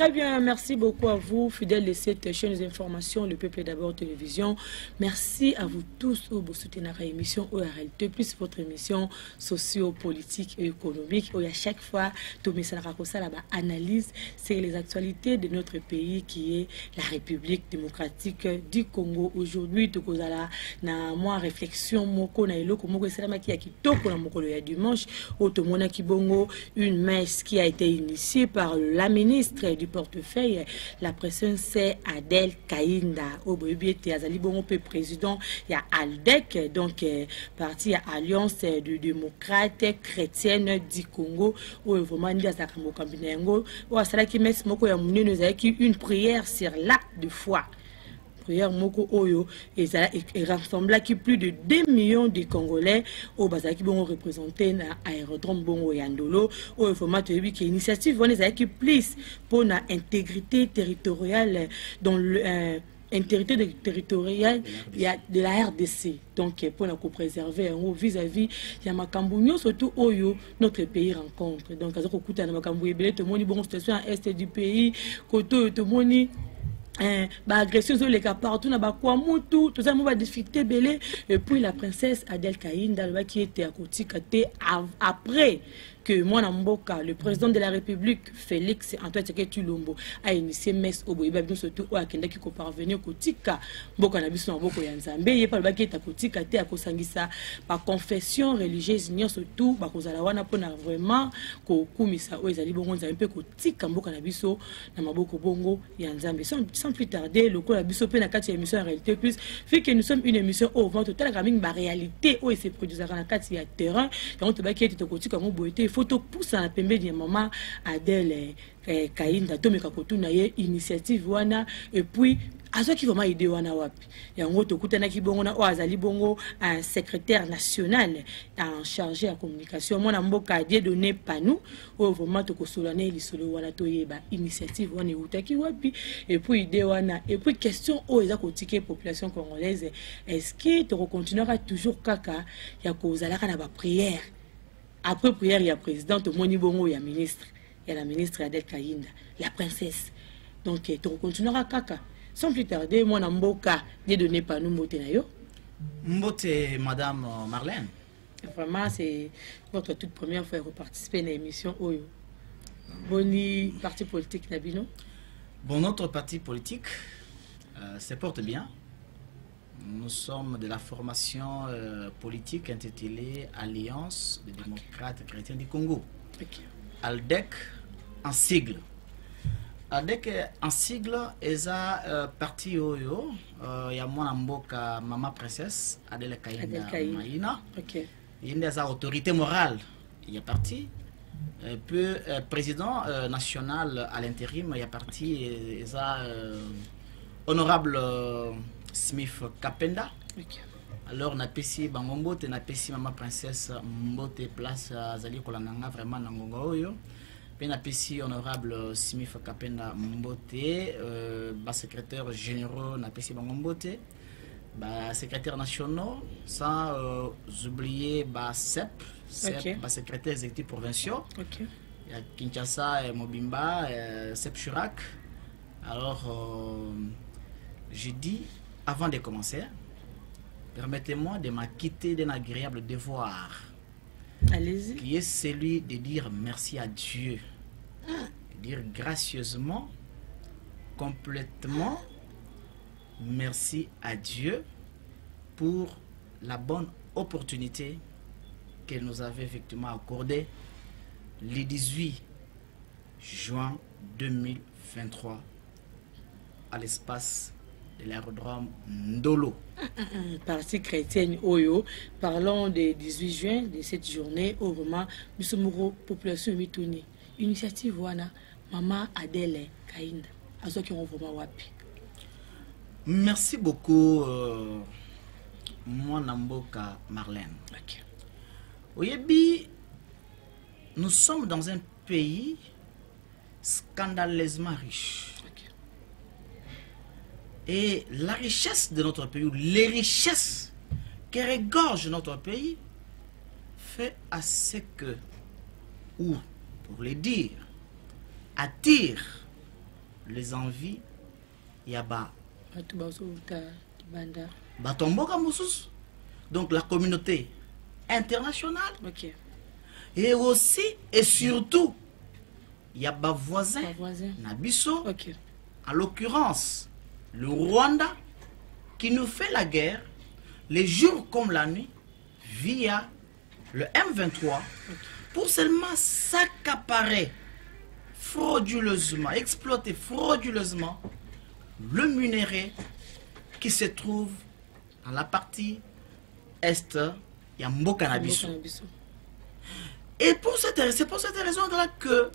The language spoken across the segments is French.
Très bien, merci beaucoup à vous, fidèles de cette chaîne d'information, Le Peuple d'abord télévision. Merci à vous tous au vous soutenir à l'émission ORLT, plus votre émission socio-politique et économique, où à chaque fois, tout le monde analyse sur les actualités de notre pays qui est la République démocratique du Congo. Aujourd'hui, tout le na moi réflexion moko na iloko moko selama qui a kitoko na moko le dimanche au tomona kibongo une messe qui a été initiée par la ministre du portefeuille la présidente c'est Adèle Kainda au boyebiete azali bongo pe président ya ALDEC donc parti à Alliance de démocrates chrétiennes du Congo au vraiment ndi azaka mokambina yango o asala ki messe moko ya munene ezaki une prière sur l'acte de foi. Prière moko oyo et rassemble qui plus de 2 millions de Congolais au Bazaki bon représenté na aérodrome bongo Yandolo au format de qui initiative on les qui plus pour la intégrité territoriale dans le intégrité territoriale de la RDC donc pour la préserver vis-à-vis ya makambo surtout oyo notre pays rencontre donc azo kokuta na makambo ebele to moni bon situation à est du pays koto to moni agression sur les cas partout na ba kwa mutu tout ça mo va difficulté belé et puis la princesse Adèle Kainda qui était à Kotika après que moi Mboka le président de la République Félix Antoine Tshisekedi Tshilombo a initié messe au boyeba bien surtout au akenda qui ko parvenir Kotika Mboka na biso maboko ya Nzambe ye pa ba ki ta Kotika te akosangisa ba confession religieuse ni surtout ba kozala wana pona vraiment ko kumisa o ezali bongo Nzambe pe Kotika Mboka na biso na maboko bongo ya Nzambe sans plus tarder le coup la biso pe na kati ya émission en réalité plus fait que nous sommes une émission au vent total gaming ba réalité o se produisera na kati ya terrain quand to ba ki te Kotika mo boité photo pousse à la pembe de maman Adèle Kainda tomeka kotuna ye initiative wana et puis azo qui vraiment idée wana wapi yango tokutana ki bongo na o azali bongo un secrétaire national en chargé à communication mona mboka Dieudonné Panou o vraiment tokosolana lisolo wana toyeba initiative wana utaki wapi et puis idée wana et puis question o eza kotike population congolaise est-ce que tu continuera toujours kaka ya kozalaka na ba prière. Après prière, il y a président, Moni Bongo, il y a ministre. Il y a la ministre Adèle Kainda, la princesse. Donc, tu continueras kaka. Sans plus tarder, moi, Namboka, Dieudonné Panou Mbote Nayo. Mbote, Madame Marlène. Vraiment, c'est votre toute première fois de participer à l'émission Oyo. Boni, parti politique Nabino. Bon, notre parti politique se porte bien. Nous sommes de la formation politique intitulée Alliance des démocrates chrétiens du Congo. Okay. ALDEC en sigle. ALDEC en sigle est parti Oyo. Il y a mon amboka Maman Princesse Adèle Kainda Maïna. Okay. Il y a des autorités morales. Il y a parti. Puis président national à l'intérim. Il y a parti. Il y a honorable. Smith Kapenda. Okay. Alors, on a pesi Bangombote, on a pesi Maman Princesse Mbote place Zali Kolananga vraiment Nangongo yo. Puis on a pesi honorable Smith Kapenda Mbote, secrétaire général, on a pesi Bangombote, secrétaire national, sans oublier CEP, okay. Secrétaire exécutif provincial. Okay. Il y a Kinshasa et Mobimba, CEP Chirac. Alors, j'ai dit. Avant de commencer, permettez-moi de m'acquitter d'un agréable devoir. Allez-y. Qui est celui de dire merci à Dieu. De dire gracieusement, complètement, merci à Dieu pour la bonne opportunité qu'elle nous avait effectivement accordée le 18 juin 2023 à l'espace de l'aérodrome Ndolo. Parti chrétienne Oyo, parlons du 18 juin de cette journée au vraiment Bisomoro population Mituni. Initiative wana Maman Adèle Kainda. Azo qui ont vraiment wapi. Merci beaucoup moi Namboka Marlène. Okay. Oyebi, nous sommes dans un pays scandaleusement riche. Et la richesse de notre pays, ou les richesses qui regorgent notre pays, fait à ce que, ou pour les dire, attire les envies, il y a Batomboka Moussus. Donc la communauté internationale. Ok. Et aussi et surtout, il y a des voisins, Nabiso, ok. en l'occurrence le Rwanda, qui nous fait la guerre les jours comme la nuit via le M23 pour seulement s'accaparer frauduleusement, exploiter frauduleusement le minerai qui se trouve dans la partie est, il y a Mboka Nabiso. Et c'est pour cette raison-là que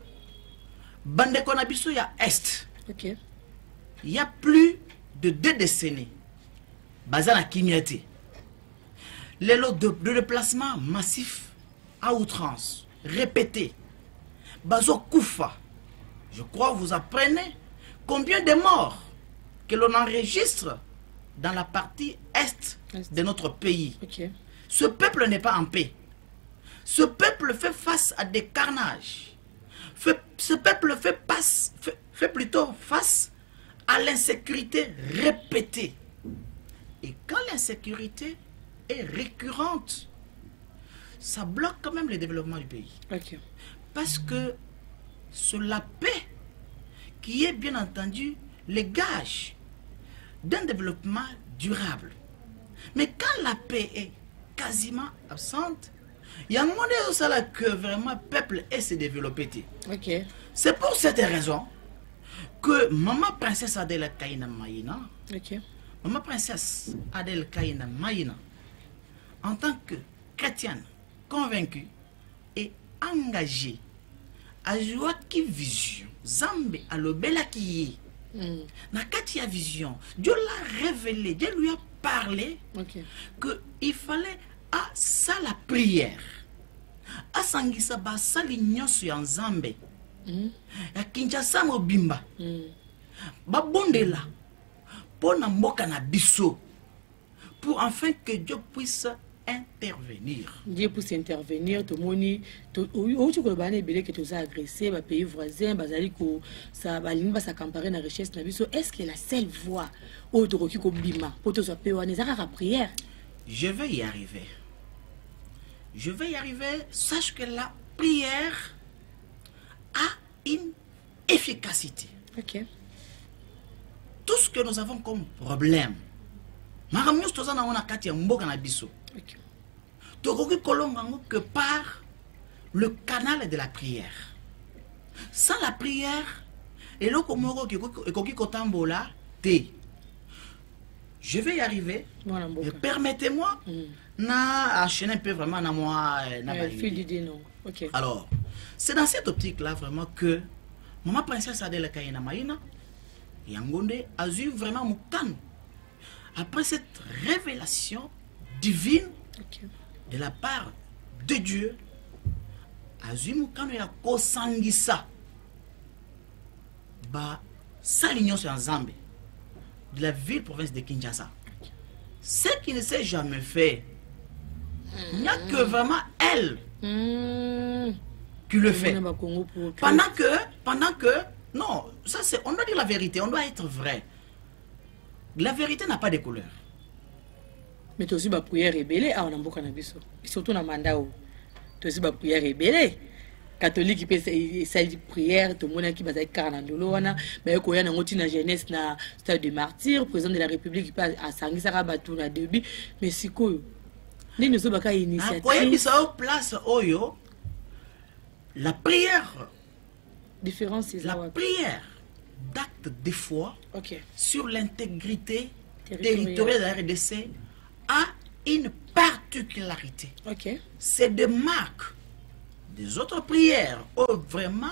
Bandeko Nabiso, il y a est. Okay. Il y a plus de 2 décennies. Bazana Kinyati. Les lots de déplacement massifs à outrance, répétés. Bazo Koufa. Je crois que vous apprenez combien de morts que l'on enregistre dans la partie est de notre pays. Okay. Ce peuple n'est pas en paix. Ce peuple fait face à des carnages. Ce peuple fait plutôt face à l'insécurité répétée. Et quand l'insécurité est récurrente, ça bloque quand même le développement du pays. Okay. Parce que c'est la paix qui est bien entendu le gage d'un développement durable. Mais quand la paix est quasiment absente, il y a un moment que vraiment le peuple est se développé. Okay. C'est pour cette raison que Maman Princesse Adèle Kaina Maïna, okay. Maman Princesse Adèle Kaina Maïna, en tant que chrétienne convaincue et engagée, a joué qui vision, Zambe a le bel qui na katia vision, Dieu l'a révélé, Dieu lui a parlé que il fallait à ça la prière. A sangisa ba sali nyoso ya Nzambe. Ya Kinshasa mobimba. Ba bondela pona mboka na biso pour enfin que Dieu puisse intervenir. Dieu puisse intervenir, tout le monde, où tu peux bannir que tu as agressé, les pays voisins, ça va s'accaparer la richesse. Est-ce que la seule voie où tu as bima pour te faire la prière? Je vais y arriver. Je vais y arriver. Sache que la prière a une efficacité. Ok. Tout ce que nous avons comme problème, que par le canal de la prière. Sans la prière, et je vais y arriver. Permettez-moi na enchaîner un peu vraiment na moi okay. Alors, c'est dans cette optique-là vraiment que Maman Princesse Adèle Kaina Maïna Yangonde a eu vraiment mon calme. Après cette révélation divine de la part de Dieu, Azim Kano ya kosangisa ba salignon sur Nzambe de la ville province de Kinshasa. Ce qui ne s'est jamais fait, il n'y a que vraiment elle qui le fait. Pendant que, non, ça c'est, on doit dire la vérité, on doit être vrai. La vérité n'a pas de couleur. Mais tu as aussi ma prière rébellée à Onamboka Nabiso. Surtout dans le mandat. Tu as aussi ma prière rébellée. Catholique qui peut essayer de prière, tout le monde qui va être carnandolo, mais quand il y a une jeunesse na stade de martyr, président de la République qui peut à Sangisara Batou na début, mais c'est quoi? Ni nous sommes pas initiative. Place Oyo, la prière. Différence c'est la prière d'acte de foi sur l'intégrité territoriale de la RDC a une particularité. C'est des marques des autres prières. Oh, vraiment,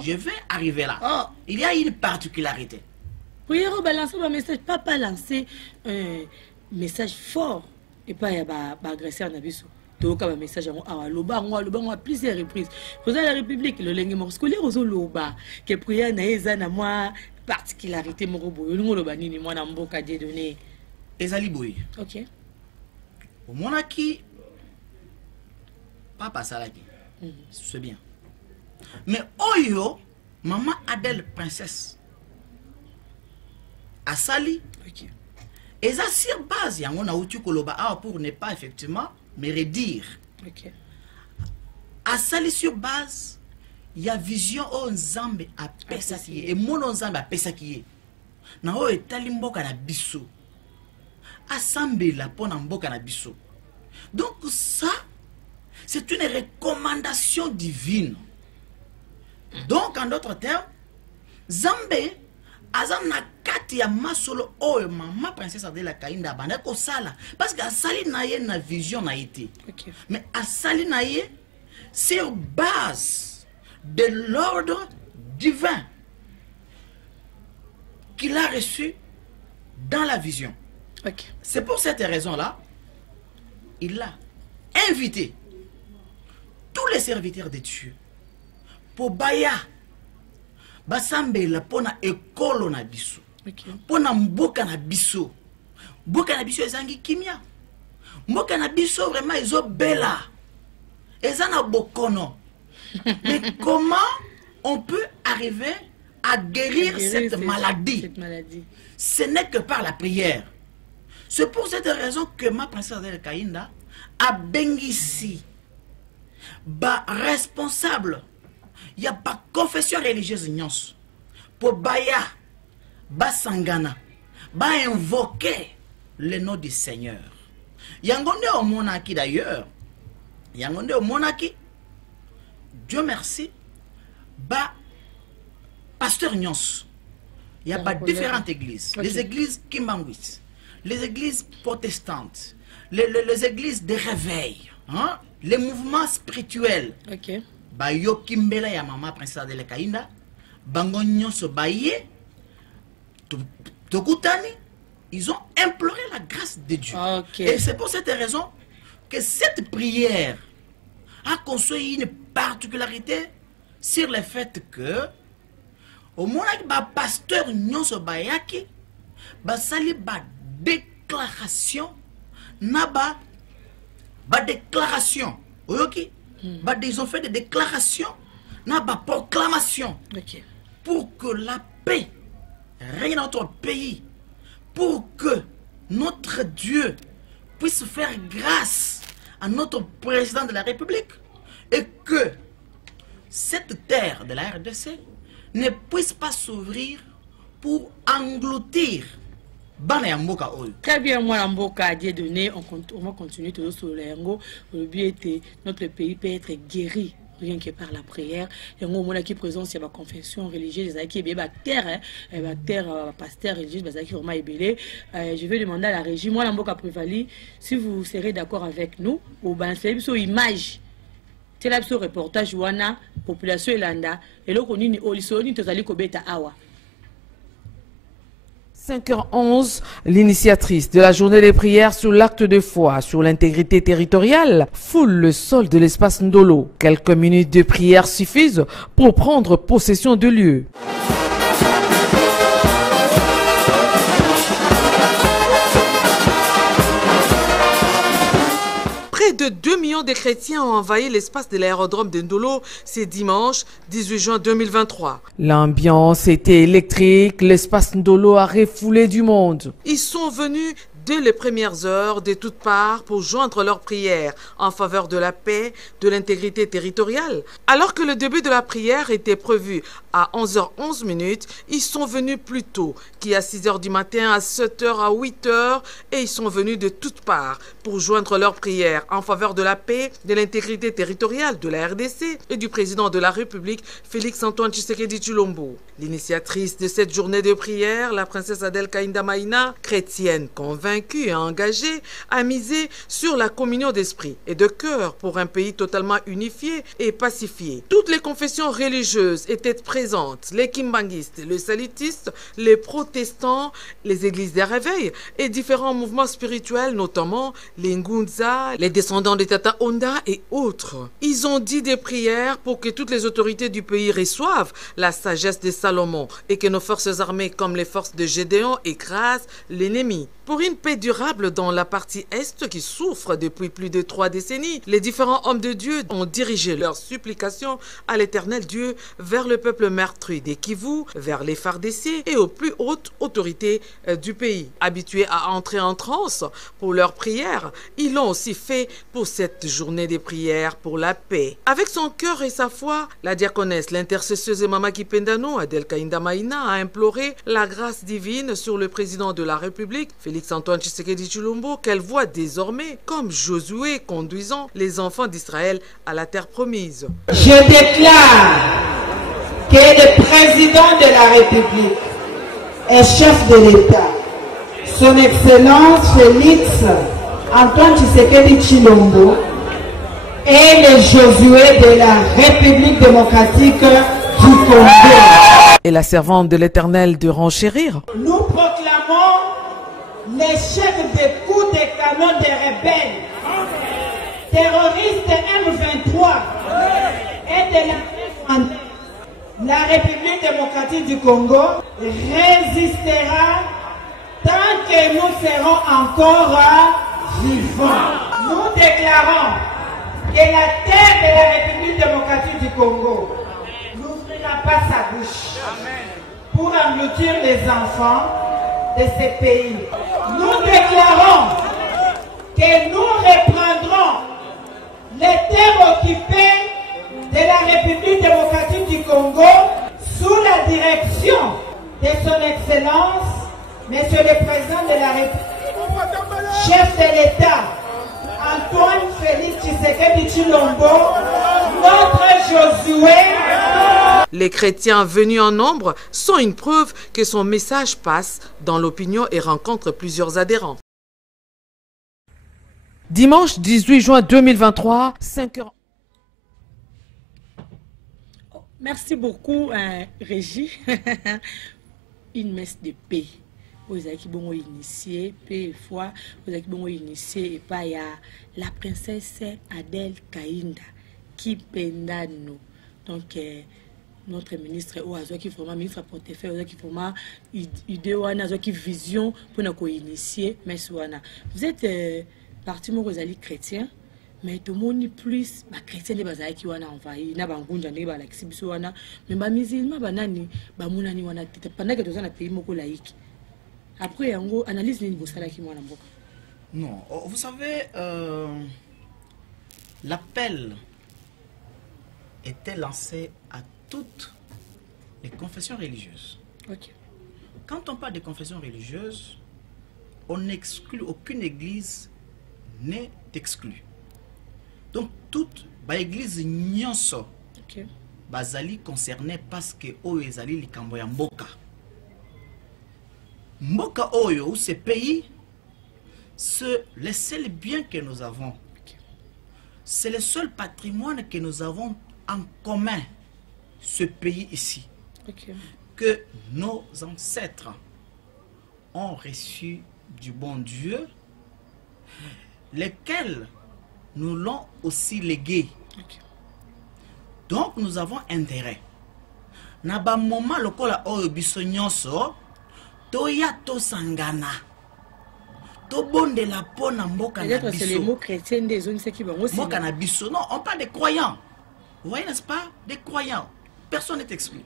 je vais arriver là. Il y a une particularité. Prière au balancer un message, pas lancer un message fort et pas agresser un abisso. Donc, un message à Loba, à plusieurs reprises. Président de la République, le lengue scolaire aux Loba, que prière n'a moi particularité, mon robot, nous le banni, moi, n'a pas donné. Ezali Boy. Ok. Au monaki, papa salaki. C'est bien. Mais Oyo, Maman Adèle, princesse, à Sali. Ok. Et ça, sur base, il y a un outil pour ne pas effectivement me redire. Ok. À Sali, sur base, il y a vision au Nzambe à Pesaki. Et mon Nzambe à Pesaki. Na o etali mboka na biso. Assemble pour na mboka na biso. Donc ça, c'est une recommandation divine. Donc en d'autres termes, Zambé azan na kati ya masolo oyo maman princesse Adela Kainda banda ko sala parce que asali na ye na vision na été. Okay. Mais asali na ye sur base de l'ordre divin qu'il a reçu dans la vision. Okay. C'est pour cette raison-là, il a invité tous les serviteurs de Dieu pour baya basambela pona ekolo na biso. Okay. Pona mboka na biso. Mboka na biso ezangi kimia. Mboka na biso vraiment ezo bela. Ezana bokono. Mais comment on peut arriver à guérir cette maladie? Ce n'est que par la prière. C'est pour cette raison que ma princesse Adèle Kainda a bengisi ba responsable. Il n'y a pas confession religieuse nyons. Pour baya, ba sangana, ba invoquer le nom du Seigneur. Yangonde au monaki d'ailleurs. Yangonde au monaki. Dieu merci. Ba pasteur nyons. Il y a pas différentes églises. Okay. Les églises kimbanguis, les églises protestantes, les églises de réveil, hein? Les mouvements spirituels. Okay. Ba yo kimbela ya maman princesse Adèle Kainda, bango nyonso baye, tokutani, ils ont imploré la grâce de Dieu. Okay. Et c'est pour cette raison que cette prière a construit une particularité sur le fait que au moment où le pasteur nyonso bayaki, basali ba déclaration, naba ba déclaration, oyoki, ils ont fait des déclarations, naba proclamation, okay, pour que la paix règne dans notre pays, pour que notre Dieu puisse faire grâce à notre président de la République et que cette terre de la RDC ne puisse pas s'ouvrir pour engloutir Banayamboka Oyo. Très bien, moi, Mboka a Dieu donné, on va continuer toujours sur le yango. Le but était, notre pays peut être guéri rien que par la prière. Et on a qui présence, il y a la confession religieuse, il y a des terres, pasteur religieux, qui vraiment ébélé. Je vais demander à la régie, moi, Mboka Prévali, si vous serez d'accord avec nous, ou bien c'est une image. C'est là ce reportage wana population elanda et là on est au lycée tozali kobeta awa 5h11, l'initiatrice de la journée des prières sur l'acte de foi sur l'intégrité territoriale foule le sol de l'espace Ndolo. Quelques minutes de prière suffisent pour prendre possession de lieu. Près de 2 millions de chrétiens ont envahi l'espace de l'aérodrome de Ndolo ce dimanche 18 juin 2023. L'ambiance était électrique, l'espace Ndolo a refoulé du monde. Ils sont venus dès les premières heures de toutes parts pour joindre leurs prières en faveur de la paix, de l'intégrité territoriale. Alors que le début de la prière était prévu à 11h11, ils sont venus plus tôt, qui à 6h du matin, à 7h, à 8h, et ils sont venus de toutes parts pour joindre leurs prières en faveur de la paix, de l'intégrité territoriale de la RDC et du président de la République, Félix-Antoine Tshisekedi Tshilombo. L'initiatrice de cette journée de prière, la princesse Adèle Kainda Maïna, chrétienne convaincue et engagée, a misé sur la communion d'esprit et de cœur pour un pays totalement unifié et pacifié. Toutes les confessions religieuses étaient présentes, les kimbanguistes, les salitistes, les protestants, les églises des réveils et différents mouvements spirituels, notamment les Ngunza, les descendants de Tata Onda et autres. Ils ont dit des prières pour que toutes les autorités du pays reçoivent la sagesse de Salomon et que nos forces armées comme les forces de Gédéon écrasent l'ennemi. Pour une paix durable dans la partie Est qui souffre depuis plus de 3 décennies. Les différents hommes de Dieu ont dirigé leurs supplications à l'Éternel Dieu vers le peuple meurtri des Kivu, vers les FARDC et aux plus hautes autorités du pays. Habitués à entrer en transe pour leurs prières, ils l'ont aussi fait pour cette journée des prières pour la paix. Avec son cœur et sa foi, la diaconesse, l'intercesseuse Mama Kipendano, Adel Kainda Maïna, a imploré la grâce divine sur le président de la République, Félix-Antoine Tshisekedi Tshilombo, qu'elle voit désormais comme Josué conduisant les enfants d'Israël à la terre promise. Je déclare que le président de la République et chef de l'État, son Excellence Félix-Antoine Tshisekedi Tshilombo, est le Josué de la République démocratique du Congo. Et la servante de l'Éternel de renchérir. Nous proclamons l'échec des coups de canon des rebelles, terroristes M23 et de la République démocratique du Congo résistera tant que nous serons encore vivants. Nous déclarons que la terre de la République démocratique du Congo n'ouvrira pas sa bouche pour engloutir les enfants de ce pays. Nous déclarons que nous reprendrons les terres occupées de la République démocratique du Congo sous la direction de son Excellence, Monsieur le Président de la République, chef de l'État, Antoine Félix Tshisekedi Tshilombo, notre Josué. Les chrétiens venus en nombre sont une preuve que son message passe dans l'opinion et rencontre plusieurs adhérents. Dimanche 18 juin 2023, 5h. Merci beaucoup, Régie. Une messe de paix. Vous avez initié, paix et foi. Vous avez initié, et pas il y a la princesse Adel Kainda qui pendano. Donc, notre ministre qui vraiment ministre portefeuille qui vraiment idée qui vision pour nous initier. Mais vous êtes parti Rosali chrétien. Mais tout le monde plus chrétien les bazai qui wana envahi na bangunja ne ba la kibiso wana mais ba musulman banani ba munani wana tete pendant que toza na pays moko laïque après yango analyse ni bosala ki mwana mboka. Non, vous savez l'appel était lancé à toutes les confessions religieuses. OK. Quand on parle de confessions religieuses, on n'exclut aucune église n'est exclue. Donc toute l'église nyonso bazali concerné parce que oyo ezali likambo ya mboka. Mboka oyo ou ce pays, le seul bien que nous avons, c'est le seul patrimoine que nous avons en commun, ce pays ici, que nos ancêtres ont reçu du bon Dieu, lesquels nous l'ont aussi légué. Donc nous avons intérêt. Naba moment lokola oyo biso nyonso toya to sangana. To bonde la pona mboka na biso. C'est les mots chrétiens des zones qui vont aussi. Mboka na biso. Non, on parle des croyants. Vous voyez, n'est-ce pas? Des croyants. Personne n'est exclu.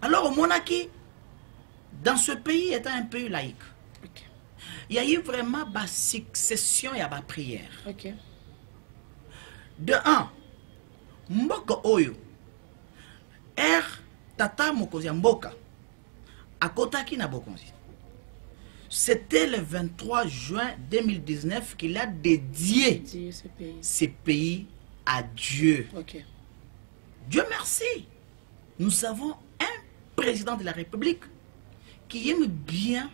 Alors au Monaki, dans ce pays étant un pays laïque, il y a eu vraiment une succession et une prière. De un, mboka oyo, tata mokozi ya mboka, akotaki na bokonzi. C'était le 23 juin 2019 qu'il a dédié ce pays à Dieu. Dieu merci. Nous avons un président de la République qui aime bien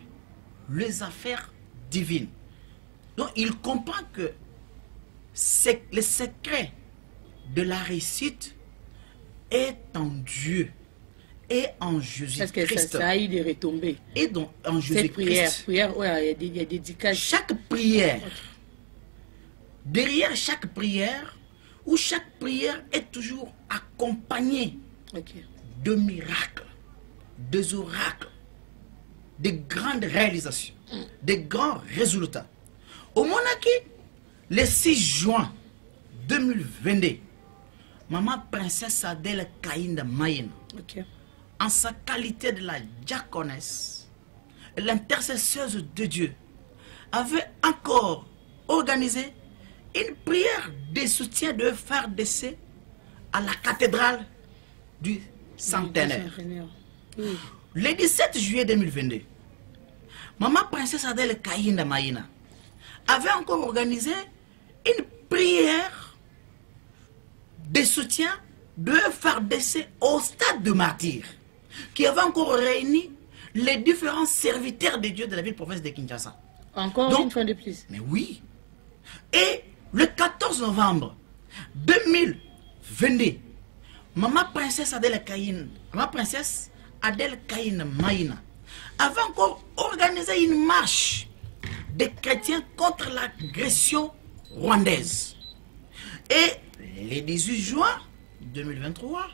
les affaires divines. Donc il comprend que c'est le secret de la réussite est en Dieu et en Jésus-Christ. Parce que ça a eu des retombées. Et donc en Jésus-Christ. Prière, ouais, il y a des dédicaces. Chaque prière, derrière chaque prière, où chaque prière est toujours accompagnée de miracles, des oracles. de grandes réalisations, de grands résultats. Au Monaki, le 6 juin 2022, maman princesse Adèle Kaïnda Maïna, en sa qualité de la diaconesse, l'intercesseuse de Dieu, avait encore organisé une prière de soutien de FARDC à la cathédrale du centenaire. Le 17 juillet 2022, maman princesse Adèle Kaïnda Maïna avait encore organisé une prière de soutien de FARDC au stade de martyr, qui avait encore réuni les différents serviteurs de Dieu de la ville-province de Kinshasa. Encore donc, une fois de plus. Mais oui. Et le 14 novembre 2022, maman princesse Adèle Kaïnda Maïna avait encore organisé une marche des chrétiens contre l'agression rwandaise. Et le 18 juin 2023,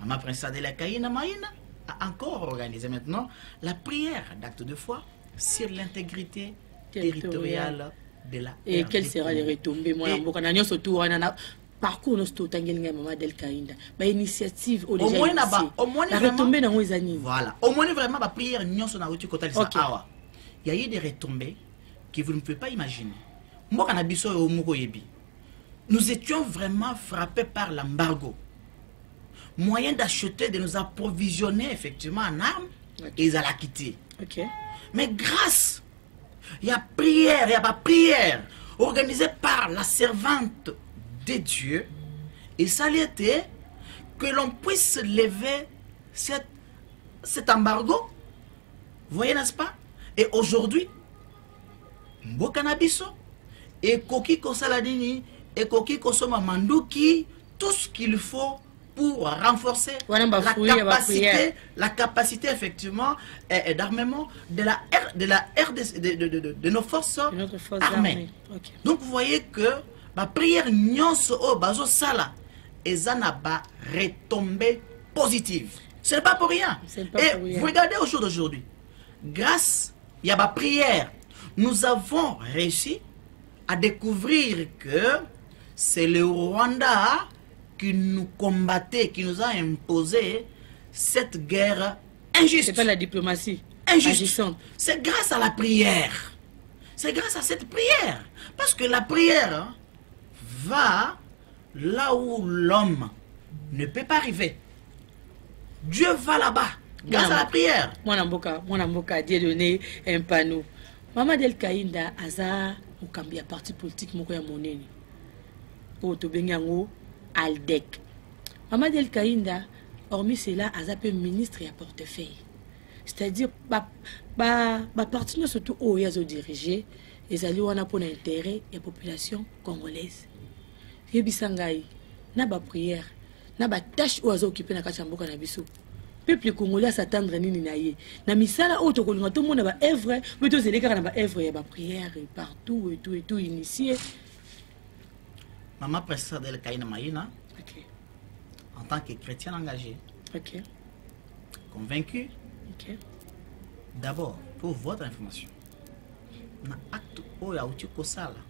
maman princesse Adèle Kaïnda Maïna a encore organisé maintenant la prière d'acte de foi sur l'intégrité territoriale de la et quelles seront les retombées? Moi, parcours nous maman Adèle Kaïnda, ma initiative au déjà la retombée dans les années. Voilà, au moins vraiment la prière n'y sont au côté de ça. Il y a eu des retombées que vous ne pouvez pas imaginer. Moi nous étions vraiment frappés par l'embargo, moyen d'acheter, de nous approvisionner effectivement en armes et ils allaient la quitter. Mais grâce, il y a prière organisée par la servante de Dieu, et ça l'était que l'on puisse lever cet embargo. Vous voyez, n'est-ce pas? Et aujourd'hui, Mbokanabiso, et Koki Kosaladini, et Koki Kosoma Manduki, tout ce qu'il faut pour renforcer la capacité effectivement d'armement de nos forces armées. Donc vous voyez que la prière nyonso o bazo sala ezanaba retombée positive. Ce n'est pas pour rien. Et vous regardez au jour d'aujourd'hui, grâce à la prière, nous avons réussi à découvrir que c'est le Rwanda qui nous combattait, qui nous a imposé cette guerre injuste. C'est pas la diplomatie injuste. C'est grâce à la prière. C'est grâce à cette prière. Parce que la prière va là où l'homme ne peut pas arriver. Dieu va là-bas, grâce à la prière. Mon amboka, Dieu donné un panneau. Maman Adèle Kaïnda, Aza, ou Kambia, parti politique, Moko ya Moneni. O Tobengango, Aldec. Maman Adèle Kaïnda, hormis cela, Aza peut ministre et à portefeuille. C'est-à-dire, parti surtout où il y a dirigé, les alliés ont pour l'intérêt et la population congolaise. Yebisangai, na ba prière, na ba tâche où azo occupé na kachamboka na biso. Peuple congolais s'attendre nini na ye. Na misala auto kolinga tout monde ba œuvre, mais tous les gars na ba œuvre ya ba prière partout et tout initié. Maman princesse Adèle Kaïnda Maïna, en tant que chrétien engagé, convaincu, d'abord, pour votre information, na acte oya uti kosala,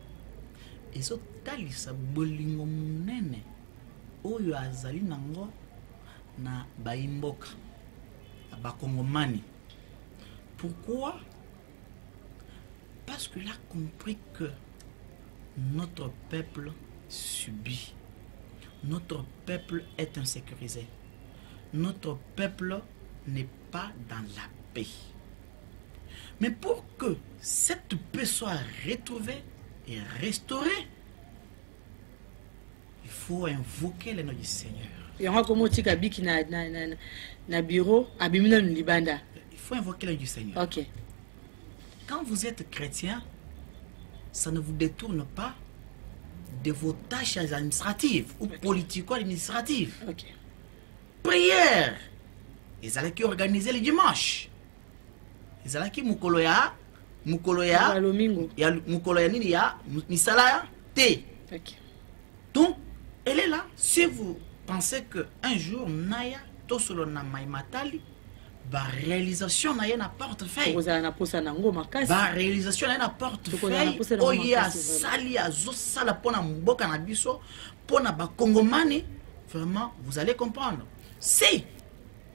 ezo talisa bolingo munene oyo azali nango na baimboka bakongomani. Pourquoi? Parce qu'il a compris que notre peuple subit, notre peuple est insécurisé, notre peuple n'est pas dans la paix. Mais pour que cette paix soit retrouvée et restaurée, il faut invoquer le nom du Seigneur. Il faut invoquer le nom du Seigneur. Quand vous êtes chrétien, ça ne vous détourne pas de vos tâches administratives ou politico-administratives. Prière. Ils allaient qui organiser le dimanche. Ils allaient qui mukoloya nini ya misala te. Donc elle est là. Si vous pensez que un jour naya tosolo na maimatali ba réalisation na ye na portefeuille ba réalisation na ye na portefeuille oya sali azo sala pona mboka na biso pona ba kongomani. Vraiment, vous allez comprendre. Si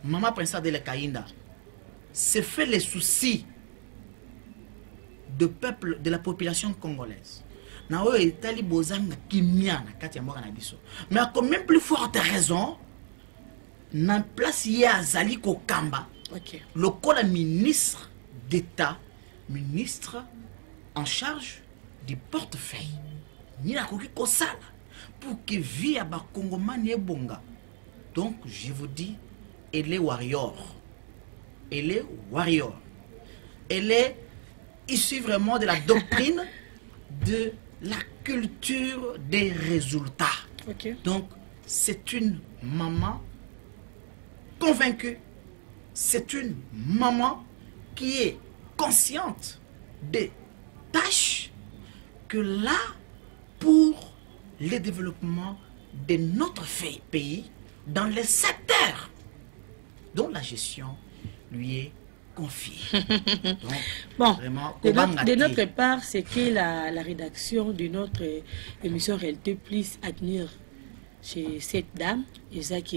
Maman Princesse Adèle Kaïnda se fait les soucis de peuple, de la population congolaise, mais à quand même plus forte raison, na place ya Zali Kokamba, le col ministre d'État, ministre en charge du portefeuille, ni la koki kosala pour que vie à Bakongomani et bonga. Donc je vous dis, elle est warrior. Elle est warrior. Elle est issue vraiment de la doctrine de la culture des résultats. Donc c'est une maman convaincue. C'est une maman qui est consciente des tâches que là, pour le développement de notre pays dans les secteurs dont la gestion lui est confiée. Donc, bon, vraiment, de notre part, c'est que la rédaction de notre émission Réalité Plus à tenir chez cette dame, Isaac,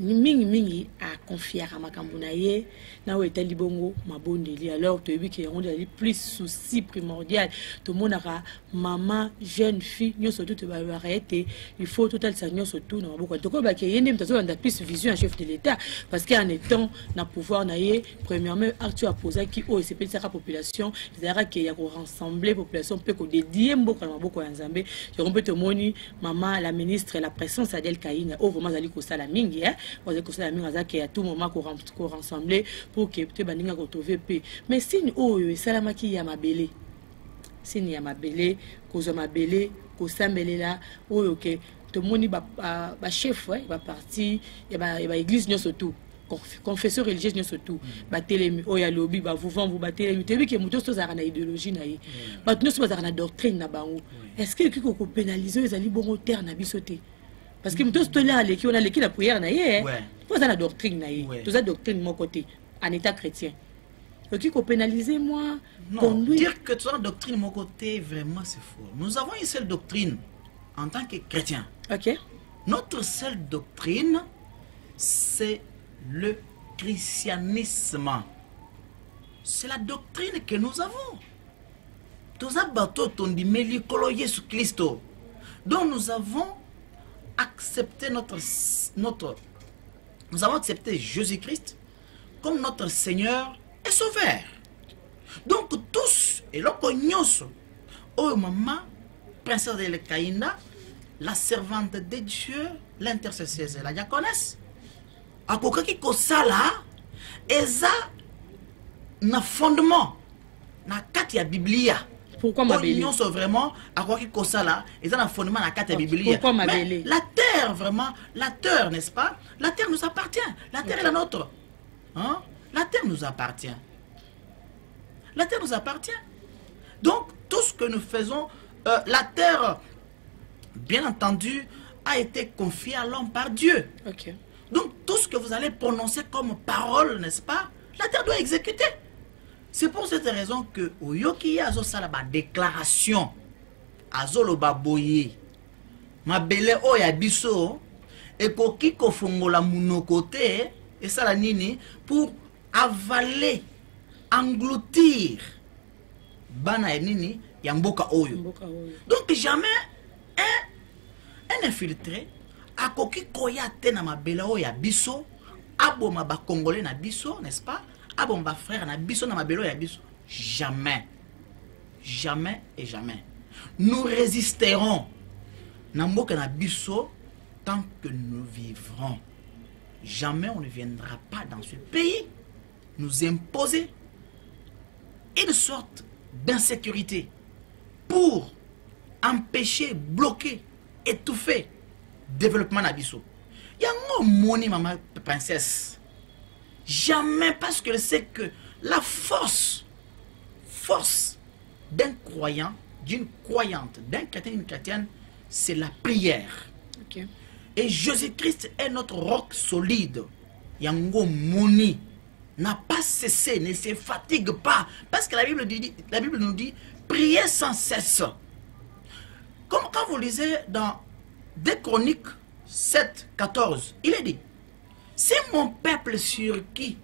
mingi a confié à Makambunaye na weta libongo mabondeli. Alors tu as vu qu'il y a plus souci primordial tout le monde a maman jeune fille nous surtout tu vas arrêter il faut total ça nous surtout na beaucoup to ko ba ke yende mtazo anda plus vision à chef de l'état parce qu'en étant na pouvoir na ye premièrement actu a posé qui o c'est petite population c'est-à-dire qu'il y a rassembler population peut ko dédier mboka na mboka ya Nzambe je compte te moni maman la ministre la présence Adèle Kaïnda o vraiment ali ko sala mingi hein on que ça mingi azaki à tout moment ko rassembler pour que tu baninga retrouver paix mais si o salamaki ya mabele si ni ya mabele ko zo mabele ko sambelela o OK to moni ba chef ouais ba parti et ba église nyo surtout confesseur religieuse nyo surtout ba telemi o ya lobby ba vous vend vous ba telemi te bi ke muto so za na idéologie na ye ba tno so za na doctrine na bango est-ce que ko ko pénaliser les ali bongo terre na bisoté parce que muto so là les qui on a l'équipe la prière na ye pour ça la doctrine na ye tout ça doctrine mon côté en état chrétien. Qui qu'on pénaliser moi non, dire que toute la doctrine de mon côté, vraiment c'est faux. Nous avons une seule doctrine en tant que chrétiens. Ok. Notre seule doctrine, c'est le christianisme. C'est la doctrine que nous avons. Tous les bateaux ont dit mais Jésus Christ. Donc nous avons accepté nous avons accepté Jésus-Christ comme notre Seigneur et Sauveur. Donc tous, et l'okonyoso, oh maman, princesse de Kaïnda, la servante de Dieu, l'intercesseuse et la diaconesse, à quoi qui kosala, eza na fondement, na katia Biblia. Pourquoi ma belle? Vraiment, à quoi qui kosala, eza na fondement na katia Biblia. Pourquoi ma mais belle? la terre, vraiment, la terre, n'est-ce pas? La terre nous appartient. La terre est la nôtre. Hein? La terre nous appartient. La terre nous appartient. Donc, tout ce que nous faisons, la terre, bien entendu, a été confiée à l'homme par Dieu. Okay. Donc, tout ce que vous allez prononcer comme parole, n'est-ce pas? La terre doit exécuter. C'est pour cette raison que, au yoki azo salaba déclaration, azo lo baboye, ma belle oya biso, et koki kofongola munokote, et ça la nini, pour avaler, engloutir bana nini yamboka oyo. Donc jamais un infiltré a koki koya te na mabela oya biso aboma ba congolais na biso, n'est-ce pas? Aboma frère na biso na mabela oya biso. Jamais. Jamais et jamais. Nous résisterons na mboka na biso tant que nous vivrons. Jamais on ne viendra pas dans ce pays nous imposer une sorte d'insécurité pour empêcher, bloquer, étouffer le développement d'Abisso. Il y a un moni, maman princesse. Jamais, parce que c'est que la force d'un croyant, d'une croyante, d'un chrétien, d'une chrétienne, c'est la prière. Okay. Et Jésus-Christ est notre roc solide. Yango moni. n'a pas cessé, ne se fatigue pas. Parce que la Bible nous dit, priez sans cesse. Comme quand vous lisez dans 2 Chroniques 7, 14, il est dit, si mon peuple sur qui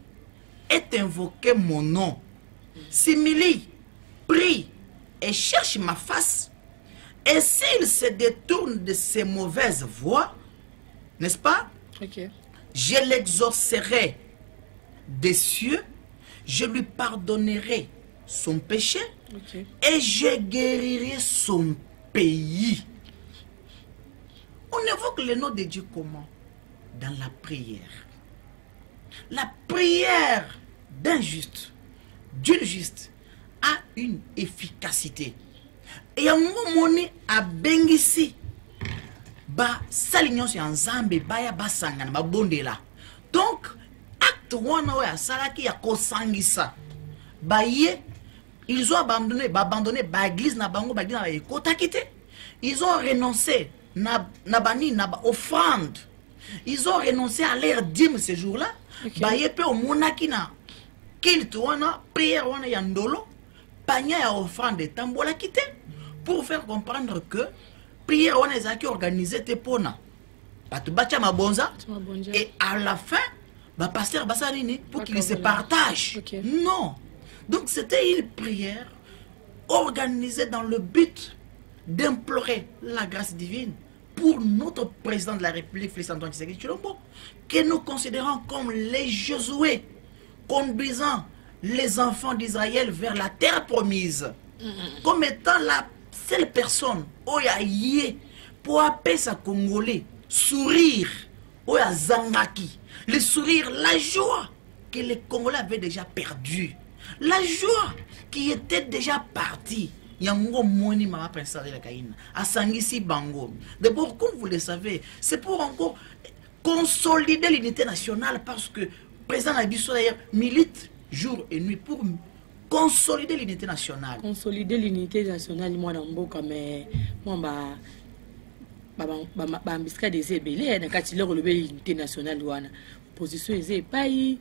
est invoqué mon nom, s'humilie, prie et cherche ma face, et s'il se détourne de ses mauvaises voies, n'est-ce pas? Je l'exaucerai des cieux, je lui pardonnerai son péché et je guérirai son pays. On évoque le nom de Dieu comment? Dans la prière. La prière d'un juste, d'une juste, a une efficacité. Et à un moment à Bengisi, ba salignon sur Nzambe, baya basangana, ba bondela. Donc, acte wana ya salaki ya kosangisa. Ba ye, ils ont abandonné ba église na bango, ba église na ekota kite. Ils ont renoncé na bani na offrande. Ils ont renoncé à leur dîme ce jour-là. Ba ye pe o monaki na kilt wana, prière wana ya ndolo, panya ya offrande tambola kite. Pour faire comprendre que prière wana ezaki organisé te pona batu bacha mabonza et à la fin ba pasteur basanini pour qu'il se partage. Non, donc c'était une prière organisée dans le but d'implorer la grâce divine pour notre président de la République, Félix Antoine Tshisekedi Tshilombo, que nous considérons comme les Josué conduisant les enfants d'Israël vers la terre promise, comme étant la seule personne oya yé pour appeler sa Congolais sourire oya zangaki, le sourire, la joie que les Congolais avaient déjà perdu, la joie qui était déjà partie. Yango moni mama pensari la kaina asangisi bango. D'abord, comme vous le savez, c'est pour encore consolider l'unité nationale, parce que le président Nabiso d'ailleurs milite jour et nuit pour consolider l'unité nationale. Consolider l'unité nationale, moi dans mboka mais moi ba mbiska des ebele na kati lero lobe l'unité nationale wana position eze pai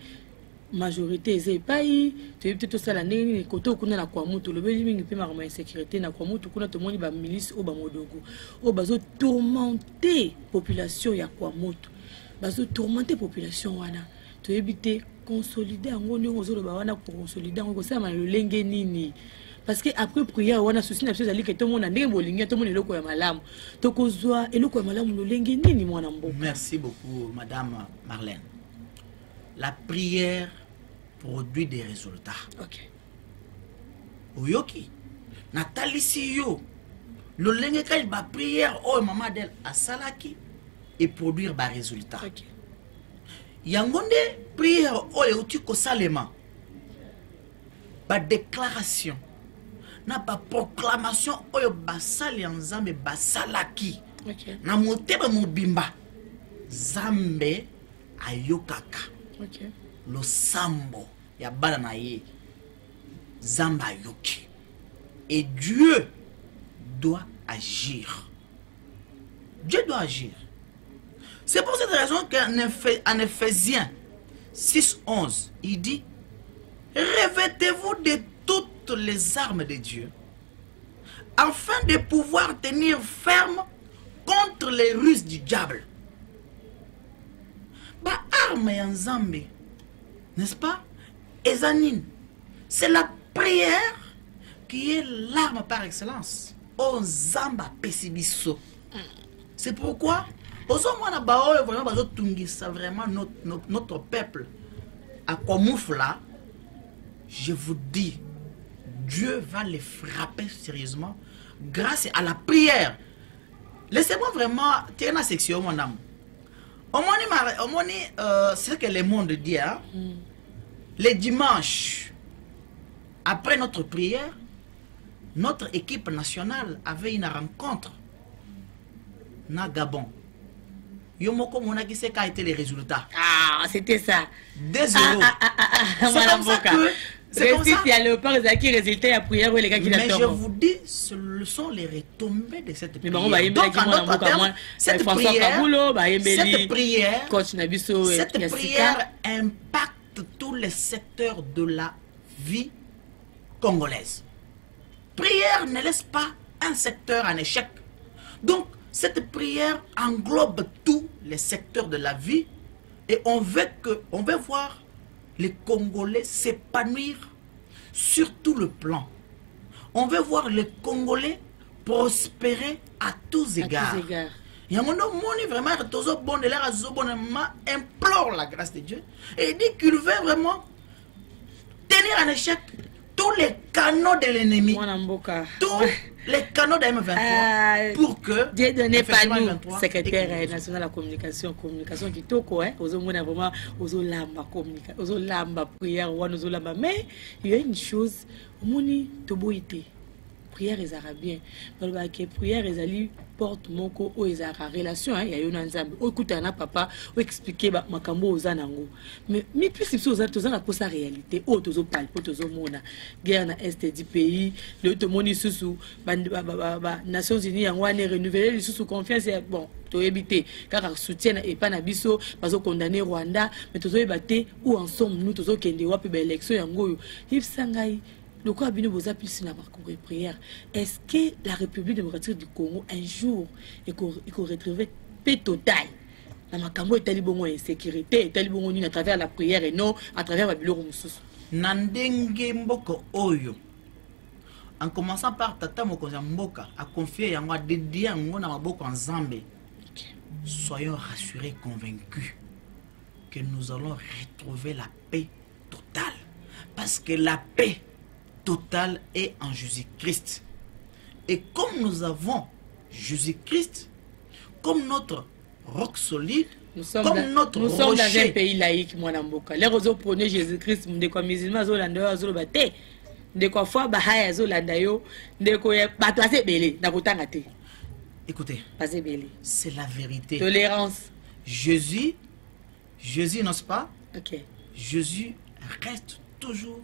majorité eze pai tu peut tout ça la ndenge koto kuna na kwa mutu lobe mingi pe ma insécurité na kwa mutu kuna to moni ba milice o ba modogo o bazo tourmenter population ya kwa mutu bazo tourmenter population wana to éviter consolider en gros aux autres wana pour consolider en gros ça ma lenge nini. Parce que après prière on a souci na chose ali que tout le monde a ndenge bolinga tout le monde eloko ya malamu to kozwa eloko ya malamu lo lenge nini mwana mboka. Merci beaucoup madame Marlène. La prière produit des résultats. OK. Oyoki Nathalie Siyo le lenge ka ba prière oh maman d'elle a salaki et produire ba résultat. OK. Yangonde prière oyo uti ko salema ba déclaration na ba proclamation oyo basali nzambe basalaki. OK. Na moteba mobimba Zambe ayokaka. OK. Le sambo ya bana na ye Zamba yoki. Et Dieu doit agir. Dieu doit agir. C'est pour cette raison qu'en Ephésiens 6:11, il dit: revêtez-vous de toutes les armes de Dieu, afin de pouvoir tenir ferme contre les ruses du diable. Ba arme ya Nzambe, n'est-ce pas? Ezanine, c'est la prière qui est l'arme par excellence. Oh Zamba pesibiso. C'est pourquoi vraiment notre peuple à Komoufla, je vous dis, Dieu va les frapper sérieusement grâce à la prière. Laissez-moi vraiment tirer la section, mon âme. C'est ce que le monde dit. Hein? Les dimanches, après notre prière, notre équipe nationale avait une rencontre na Gabon. Yomoko Monaki sait qu'a été les résultats. Ah, c'était ça. 2-0. C'est comme ça que... C'est comme ça. Il y a le père qui résultat à prière les gars qui mais je vous dis, ce sont les retombées de cette prière. Donc, en d'autres termes, cette prière impacte tous les secteurs de la vie congolaise. Prière ne laisse pas un secteur en échec. Donc, cette prière englobe tous les secteurs de la vie et on veut voir les Congolais s'épanouir sur tout le plan. On veut voir les Congolais prospérer à tous égards. Il y a vraiment implore la grâce de Dieu et dit qu'il veut vraiment tenir en échec tous les canaux de l'ennemi, tous les canaux de M23 pour que Dieu donné pas nous secrétaire national de la communication qui toko ozomona vraiment ozolamba communication ozolamba prière ou ozolamba, mais il y a une chose moni toboité prière les arabiens balba que prière les ali porte moko o ezara relation ya yo na nzambe o kutana papa o expliquer ba makambo ozanango mais mi plus si ozana pour sa réalité o tozo parle o tozo mona guerre na est du pays le tomoni susu ba Nations Unies yango ane renouveler le susu confiance bon to éviter car soutien et pas na biso bazo condamner Rwanda mais tozo ebate ou ensemble nous tozo kende wapi ba élection yango yo sangai. Le quoi bino boza plus na prière. Est-ce que la République démocratique du Congo un jour il retrouver paix totale? La makambo est tellement bonne insécurité, tellement bonne à travers la prière et non à travers la biloko mususu. Nandenge mboko oyo. En commençant par tata mokonza mboka a confié yango a dédié yango na maboko nzambe. Soyons rassurés, convaincus que nous allons retrouver la paix totale parce que la paix total est en Jésus-Christ. Et comme nous avons Jésus-Christ comme notre roc solide, nous sommes dans un pays laïque, mon amboka. Les réseaux prônent Jésus-Christ, de quoi musulmans zolanda zolobate, de quoi foi bahaya zolanda yo, de quoi batwase belé, na kotanga te. Écoutez, c'est la vérité. Tolérance. Jésus, n'est-ce pas? Ok. Jésus reste toujours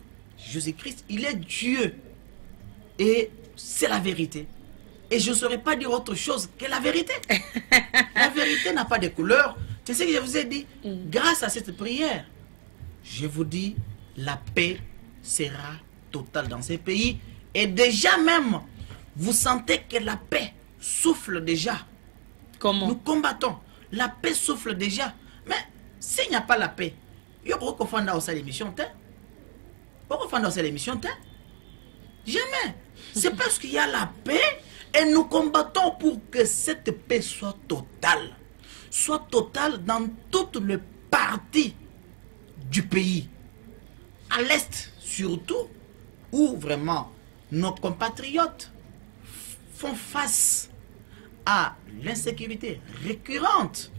Jésus-Christ, il est Dieu. Et c'est la vérité. Et je ne saurais pas dire autre chose que la vérité. La vérité n'a pas de couleur. C'est ce que je vous ai dit. Grâce à cette prière, je vous dis, la paix sera totale dans ces pays. Et déjà même, vous sentez que la paix souffle déjà. Comment? Nous combattons. La paix souffle déjà. Mais s'il n'y a pas la paix, il y a beaucoup de gens dans l'émission. Pourquoi faire dans cette émission? Jamais. C'est parce qu'il y a la paix et nous combattons pour que cette paix soit totale. Soit totale dans toutes les parties du pays. À l'Est surtout, où vraiment nos compatriotes font face à l'insécurité récurrente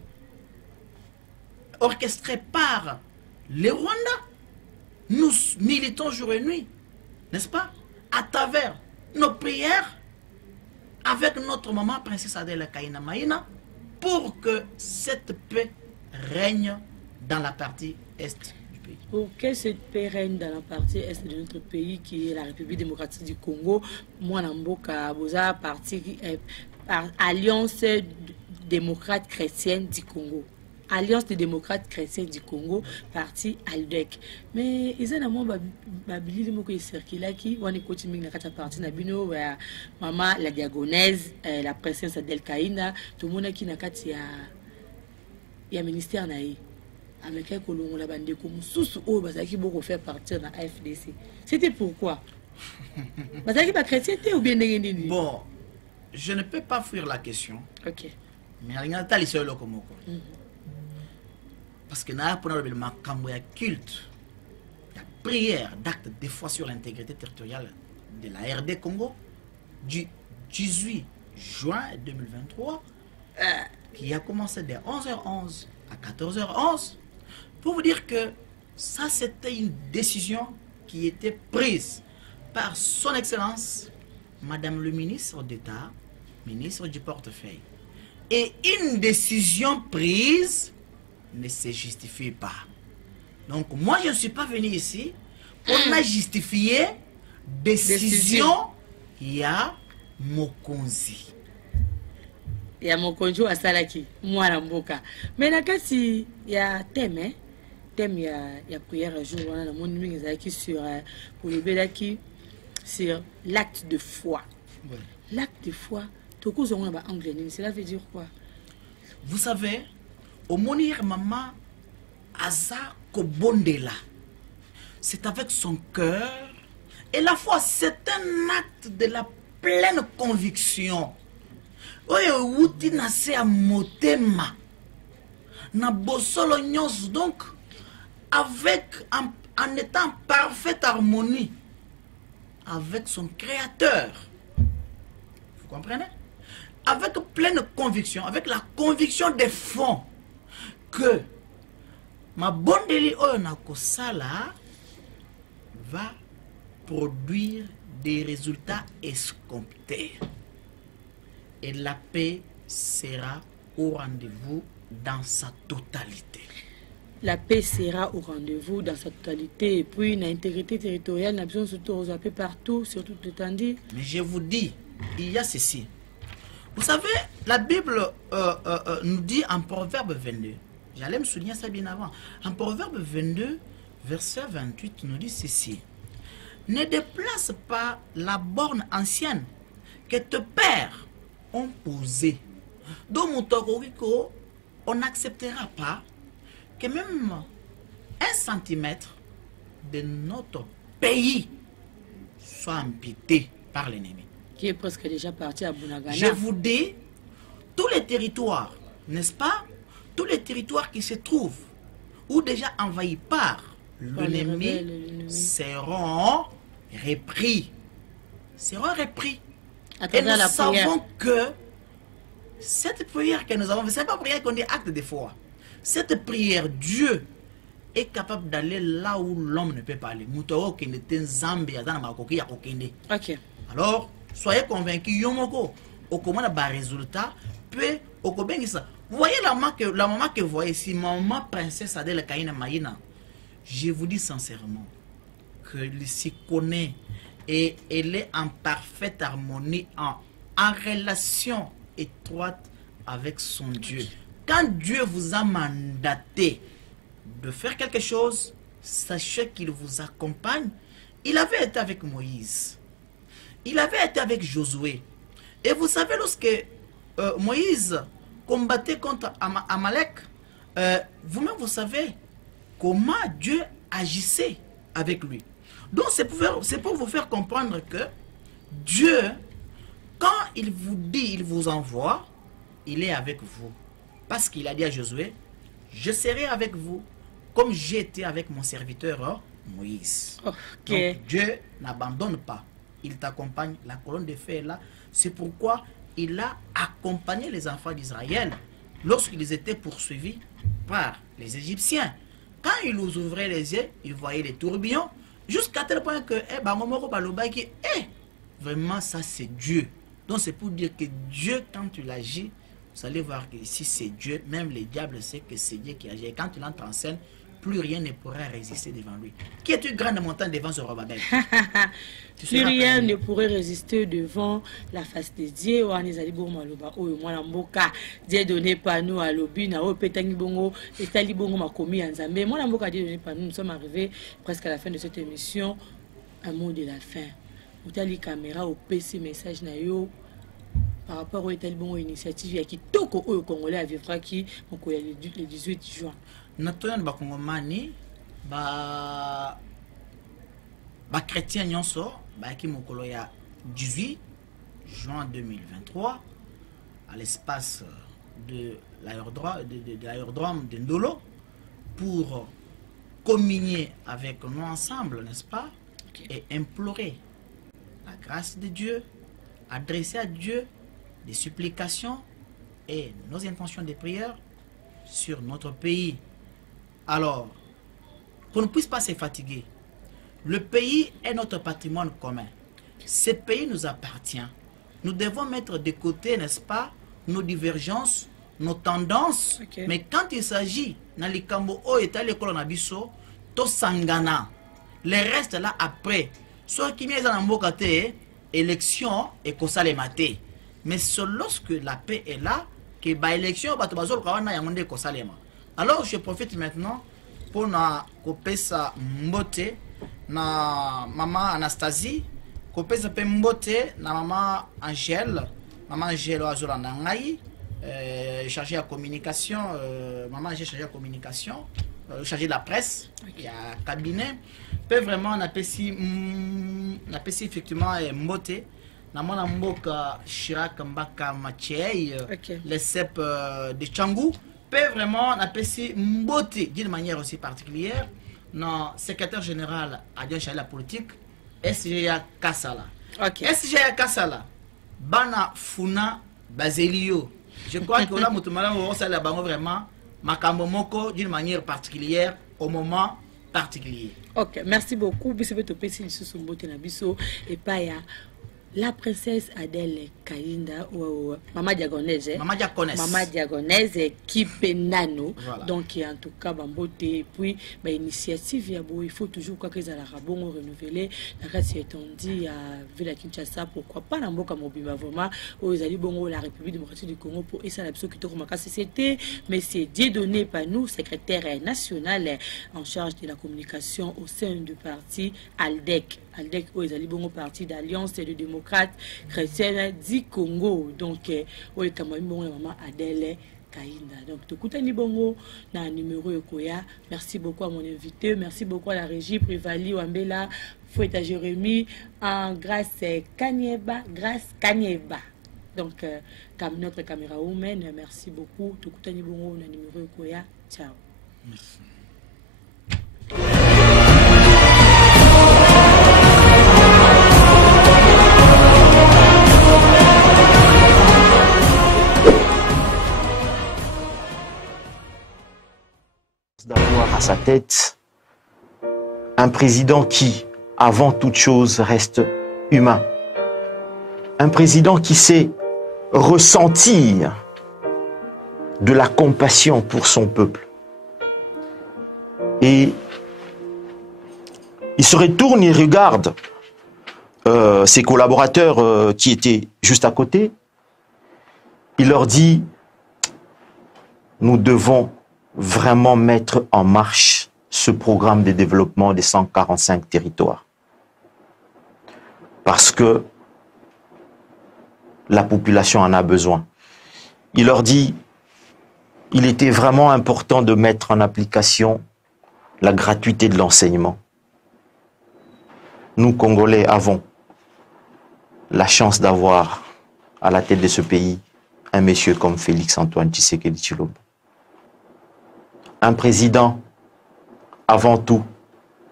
orchestrée par les Rwandais. Nous militons jour et nuit, n'est-ce pas? À travers nos prières, avec notre maman, princesse Adèle Kaina Maïna, pour que cette paix règne dans la partie est du pays. Pour que cette paix règne dans la partie est de notre pays, qui est la République démocratique du Congo, moi, Namboka Boza, parti par Alliance démocrate chrétienne du Congo. Alliance des démocrates chrétiens du Congo, parti ALDEC. Mais ils ont un babili de qui circule qui on est continué dans la partie nabino maman la diagonaise la princesse Adèle Kaina tout le monde qui n'a qu'à y a ministère naï avec un colon la bande comme sous oh bah qui beaucoup faire partir dans AFDC. C'était pourquoi? Bah ça qui pas chrétienté ou bien n'engagé? Bon, je ne peux pas fuir la question. Ok. Mais il y a un tal seul comme parce que nous avons le culte, la prière d'acte de foi sur l'intégrité territoriale de la RD Congo du 18 juin 2023 qui a commencé de 11h11 à 14h11 pour vous dire que ça c'était une décision qui était prise par son excellence Madame le ministre d'État, ministre du portefeuille, et une décision prise ne se justifie pas. Donc moi je ne suis pas venu ici pour me justifier décision il y a Mokonzi. Il y a Mokonzi à Salaki, moi la mboka. Mais nakati il y a thème thème il y a prière un jour on a mon numéro qui sur pour le belaki sur l'acte de foi. Ouais. L'acte de foi, tout coup on va anglais, cela veut dire quoi? Vous savez, au monir maman aza kobondela. C'est avec son cœur et la foi c'est un acte de la pleine conviction. Oyo wuti na se a motema na bosolo nyos, donc avec en étant en parfaite harmonie avec son créateur. Vous comprenez? Avec pleine conviction, avec la conviction des fonds que ma bondeli oyo na kosala va produire des résultats escomptés. Et la paix sera au rendez-vous dans sa totalité. La paix sera au rendez-vous dans sa totalité. Et puis, l'intégrité territoriale, n'a besoin surtout aux appels partout, sur toute l'étendue. Mais je vous dis, il y a ceci. Vous savez, la Bible nous dit en Proverbe 22, j'allais me souvenir ça bien avant, en Proverbe 22, verset 28, nous dit ceci. Ne déplace pas la borne ancienne que tes pères ont posée. Dans mon Tororico, on n'acceptera pas que même 1 centimètre de notre pays soit amputé par l'ennemi. Qui est presque déjà parti à Bunagana. Je vous dis, tous les territoires, n'est-ce pas? Tous les territoires qui se trouvent ou déjà envahis par l'ennemi seront repris. Seront repris. Et nous savons que cette prière que nous avons, ce n'est pas prière qu'on dit acte de foi. Cette prière, Dieu est capable d'aller là où l'homme ne peut pas aller. Ok. Alors, soyez convaincus, Yomoko, au commande de résultat, peut au ça. Vous voyez la maman que vous voyez ici, maman princesse Adèle Kaina Maïna. Je vous dis sincèrement qu'elle s'y connaît et elle est en parfaite harmonie, en relation étroite avec son Dieu. Quand Dieu vous a mandaté de faire quelque chose, sachez qu'il vous accompagne. Il avait été avec Moïse. Il avait été avec Josué. Et vous savez, lorsque Moïse combattait contre Amalek, vous-même vous savez comment Dieu agissait avec lui. Donc c'est pour vous faire comprendre que Dieu, quand il vous dit, il vous envoie, il est avec vous. Parce qu'il a dit à Josué, je serai avec vous comme j'ai été avec mon serviteur Moïse. Okay. Donc Dieu n'abandonne pas. Il t'accompagne, la colonne de feu est là. C'est pourquoi il a accompagné les enfants d'Israël lorsqu'ils étaient poursuivis par les Égyptiens. Quand ils nous ouvraient les yeux, ils voyaient les tourbillons, jusqu'à tel point que vraiment ça c'est Dieu. Donc c'est pour dire que Dieu, quand il agit, vous allez voir que ici c'est Dieu, même les diables savent que c'est Dieu qui agit. Et quand il entre en scène, plus rien ne pourrait résister devant lui. Qui est une grande montagne devant ce roi Babel? Plus rien ne pourrait résister devant la face de Dieu. Dieu donné par nous à l'obina, au pétangi bongo, et tali bongo makomi anzambe. Moi, l'amboka Dieu donné par nous. Nous sommes arrivés presque à la fin de cette émission. Un mot de la fin. Vous avez les caméras au PC message nayo par rapport au tel bon initiative qui toko au Congolais à vivre qui le 18 juin. Notre bakongomani ba chrétien nyonso ba ki mokolo ya 18 juin 2023 à l'espace de l'aérodrome de Ndolo pour communier avec nous ensemble, n'est-ce pas? Okay. Et implorer la grâce de Dieu, adresser à Dieu des supplications et nos intentions de prière sur notre pays. Alors, qu'on ne puisse pas se fatiguer. Le pays est notre patrimoine commun. Ce pays nous appartient. Nous devons mettre de côté, n'est-ce pas, nos divergences, nos tendances. Okay. Mais quand il s'agit, dans les cambo et l'école nabiso, to sangana. Les restes là après. Soit qui met en mbokate, élection et kosa les maté. Mais c'est lorsque la paix est là, que ba élection, ba to bazol kawana yangonde kosa les maté. Alors je profite maintenant pour na kopesa mbote na maman Anastasie, kopesa pe mbote na maman Angèle Oazola Nangai, chargé à communication, maman j'ai chargé à communication, chargé de la presse, il y a cabinet, peut vraiment n'apprécier effectivement mbote. Namona Mboka Chirac Mbaka Machei, les CEP de Tchangou, peut vraiment apprécier mbote d'une manière aussi particulière. Non, secrétaire général à la politique, SGA Kassala. SGA Kassala, Bana Funa Baselio. Je crois que là, on s'est vraiment Makambo Moko d'une manière particulière au moment particulier. Ok, merci beaucoup. Bisous to pesi sous mbote na biso et pas ya. La princesse Adèle Kainda ou Maman Diagonese. Maman Diagonese qui penano. Voilà. Donc en tout cas bambote et puis initiative il faut toujours quoi que ça la bon renouveler la grâce est on dit à Villa Kinshasa pourquoi pas la mboka mobimba vraiment aux ali bongo la République démocratique du Congo pour essa la biso qui tourne ma société mais c'est donné par nous secrétaire national en charge de la communication au sein du parti ALDEC aux ali bongo parti d'Alliance de démocrates chrétiens du Congo donc oui comme maman Adèle Kainda. Donc tout le bongo na numéro Yokoya. Merci beaucoup à mon invité, merci beaucoup à la régie Privali Wambela, Foueta Jérémy, en grâce Kanyeba. Donc comme notre caméra humaine, merci beaucoup. Tout le bongo na numéro Yokoya. Ciao. Merci. D'avoir à sa tête un président qui, avant toute chose, reste humain. Un président qui sait ressentir de la compassion pour son peuple. Et il se retourne et regarde ses collaborateurs qui étaient juste à côté. Il leur dit, nous devons vraiment mettre en marche ce programme de développement des 145 territoires. Parce que la population en a besoin. Il leur dit, il était vraiment important de mettre en application la gratuité de l'enseignement. Nous, Congolais, avons la chance d'avoir à la tête de ce pays un monsieur comme Félix-Antoine Tshisekedi Tshilombo. Un président, avant tout,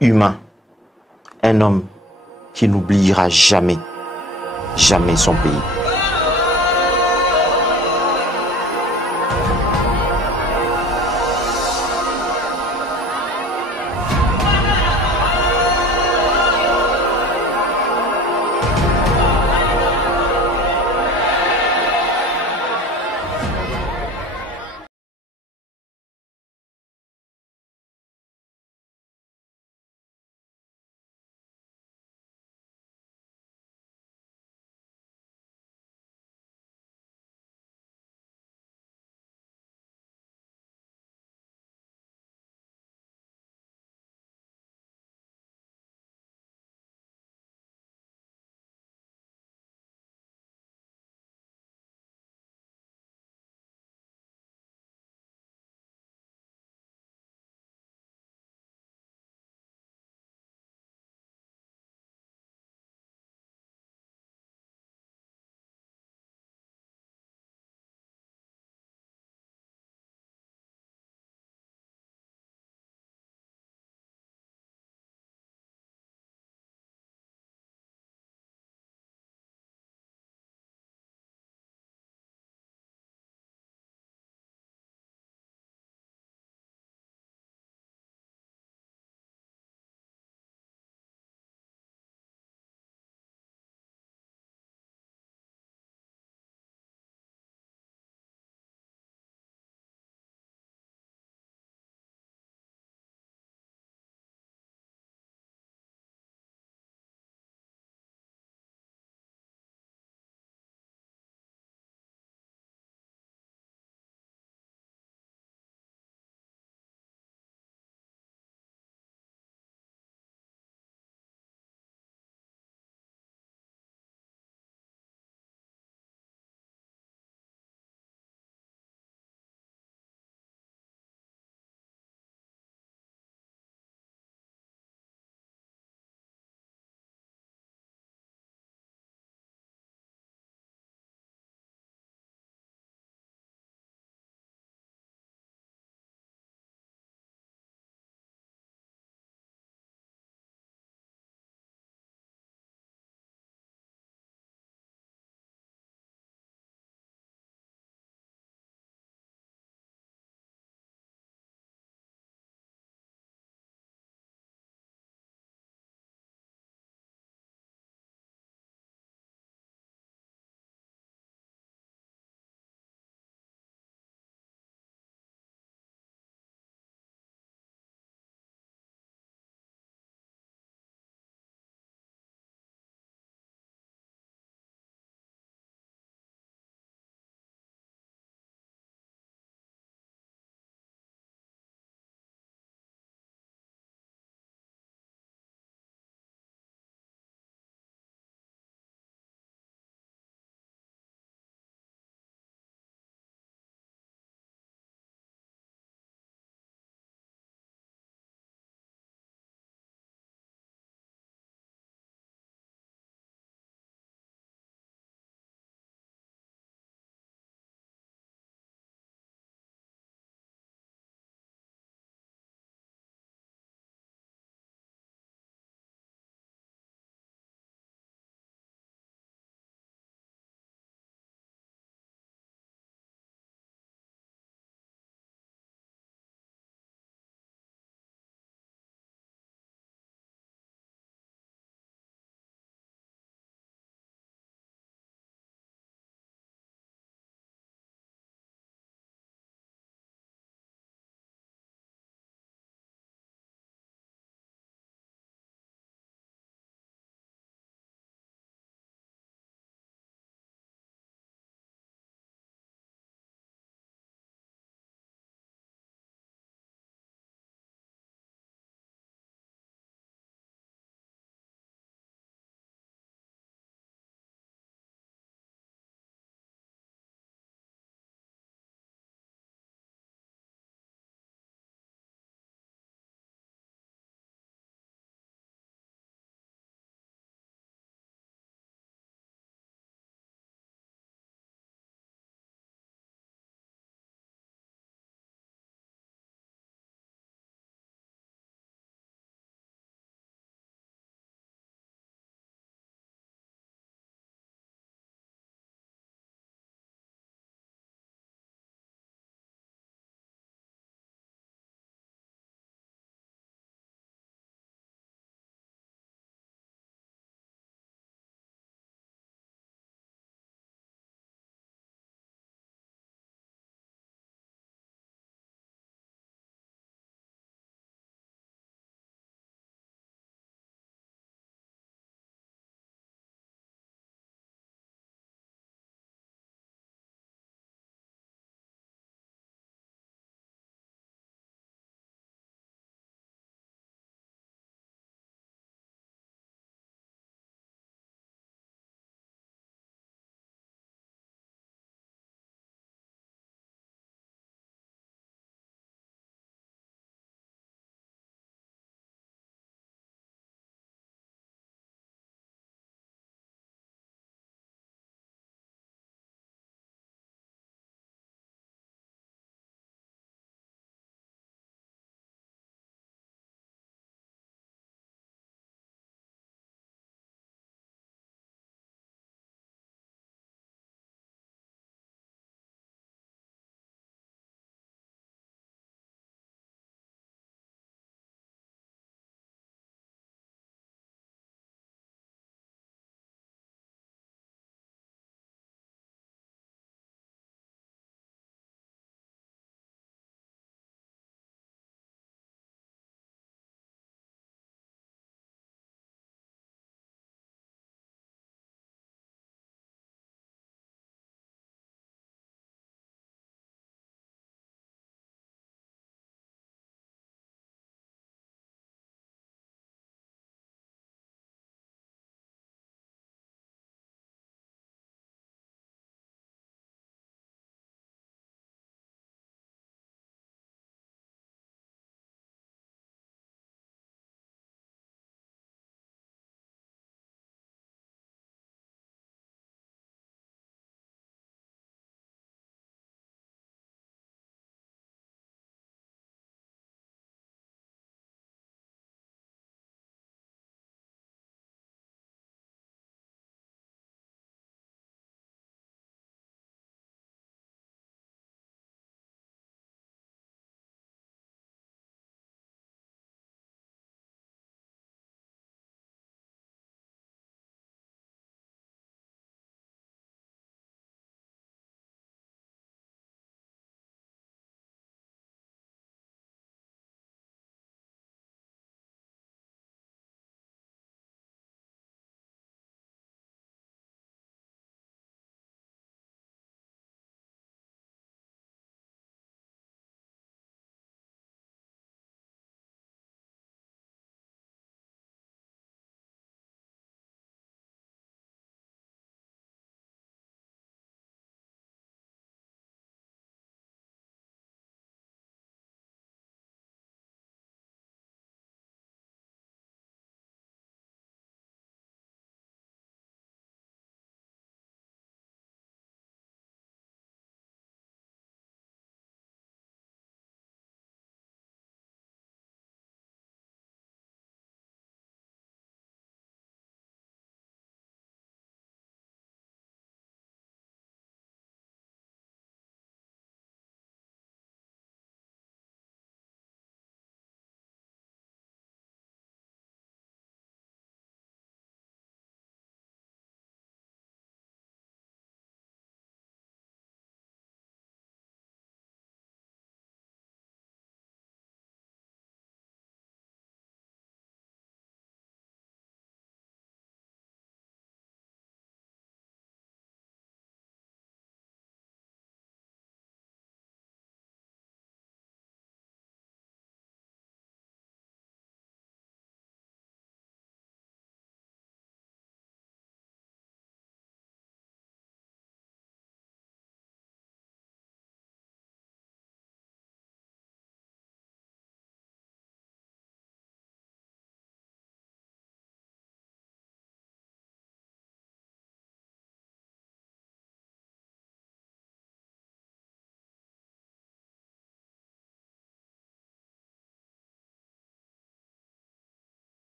humain. Un homme qui n'oubliera jamais, jamais son pays.